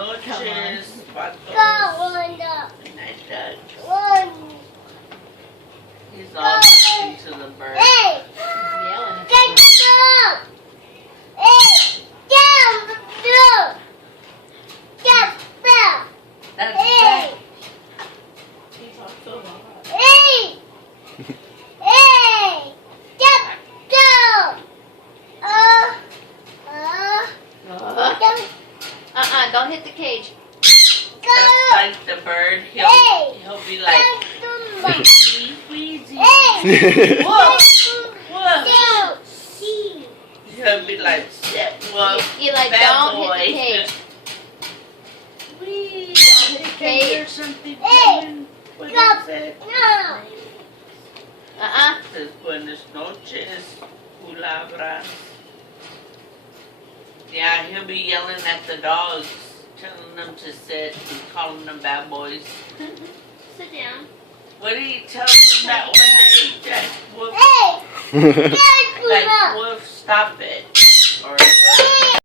noches, patos. Night duck. He's all talking to the bird. Yelling. That's right. He talks so loud. Don't hit the cage. That's like the bird. He'll be like, wheezy, wheezy. Woof, woof. He'll be like, sit, woof. You like, bad don't boy. hit the cage. Wee, Don't hit the can cage. hear something coming. What is it? Says, buenas noches, culebras. Yeah, he'll be yelling at the dogs, telling them to sit and calling them bad boys. Sit down. What did he tell them that one day? That wolf, like, wolf, stop it.